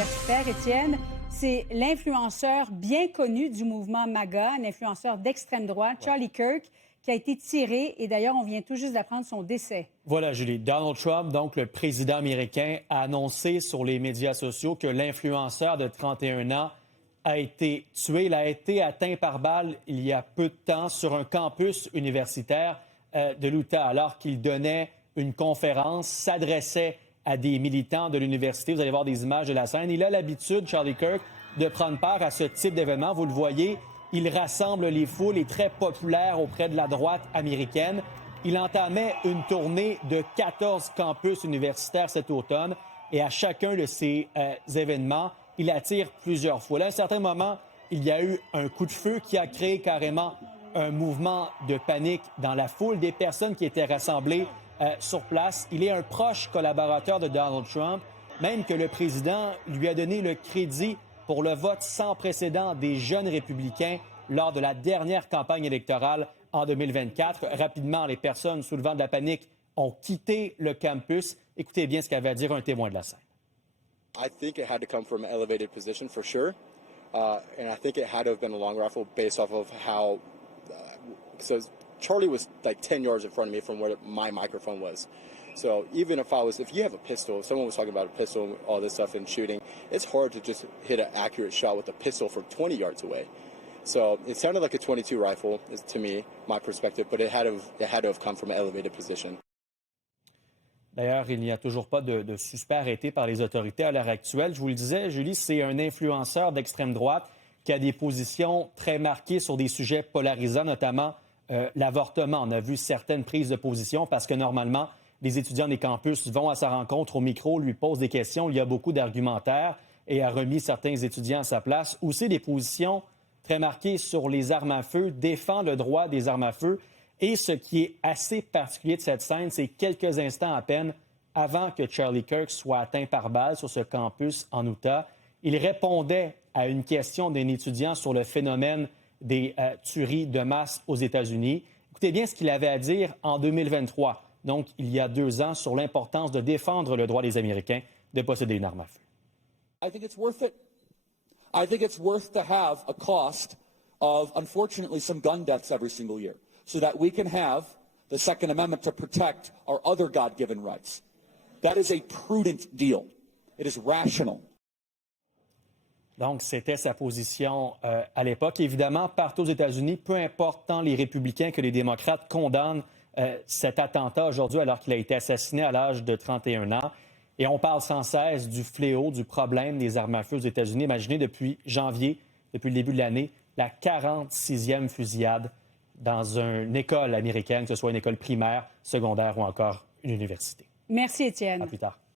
universitaire, Étienne. C'est l'influenceur bien connu du mouvement MAGA, un influenceur d'extrême droite, Charlie Kirk, qui a été tiré. Et d'ailleurs, on vient tout juste d'apprendre son décès. Voilà, Julie. Donald Trump, donc le président américain, a annoncé sur les médias sociaux que l'influenceur de 31 ans a été tué. Il a été atteint par balle il y a peu de temps sur un campus universitaire de l'Utah, alors qu'il donnait une conférence, s'adressait à des militants de l'université. Vous allez voir des images de la scène. Il a l'habitude, Charlie Kirk, de prendre part à ce type d'événement. Vous le voyez, il rassemble les foules, est très populaire auprès de la droite américaine. Il entamait une tournée de 14 campus universitaires cet automne et à chacun de ces événements, il attire plusieurs foules. À un certain moment, il y a eu un coup de feu qui a créé carrément un mouvement de panique dans la foule des personnes qui étaient rassemblées sur place. Il est un proche collaborateur de Donald Trump, même que le président lui a donné le crédit pour le vote sans précédent des jeunes républicains lors de la dernière campagne électorale en 2024. Rapidement, les personnes soulevant de la panique ont quitté le campus. Écoutez bien ce qu'avait à dire un témoin de la scène. I think it had to come from an elevated position for sure. And I think it had to have been a long rifle based off of how... so Charlie was like 10 yards in front of me from where my microphone was. So even if you have a pistol, if someone was talking about a pistol and all this stuff and shooting, it's hard to just hit an accurate shot with a pistol from 20 yards away. So it sounded like a .22 rifle, to me, my perspective, but it had to have come from an elevated position. D'ailleurs, il n'y a toujours pas de suspect arrêté par les autorités à l'heure actuelle. Je vous le disais, Julie, c'est un influenceur d'extrême droite qui a des positions très marquées sur des sujets polarisants, notamment l'avortement. On a vu certaines prises de position parce que normalement, les étudiants des campus vont à sa rencontre au micro, lui posent des questions, il y a beaucoup d'argumentaires et a remis certains étudiants à sa place. Aussi des positions très marquées sur les armes à feu, défend le droit des armes à feu. Et ce qui est assez particulier de cette scène, c'est quelques instants à peine avant que Charlie Kirk soit atteint par balle sur ce campus en Utah, il répondait à une question d'un étudiant sur le phénomène des tueries de masse aux États-Unis. Écoutez bien ce qu'il avait à dire en 2023, donc il y a 2 ans, sur l'importance de défendre le droit des Américains de posséder une arme à feu. I think it's worth it. I think it's worth to have a cost of, unfortunately, some gun deaths every single year, so that we can have the Second Amendment to protect our other God-given rights. That is a prudent deal. It is rational. Donc, c'était sa position à l'époque. Évidemment, partout aux États-Unis, peu importe tant les républicains que les démocrates condamnent cet attentat aujourd'hui alors qu'il a été assassiné à l'âge de 31 ans. Et on parle sans cesse du fléau, du problème des armes à feu aux États-Unis. Imaginez, depuis janvier, depuis le début de l'année, la 46e fusillade dans une école américaine, que ce soit une école primaire, secondaire ou encore une université. Merci, Étienne. À plus tard.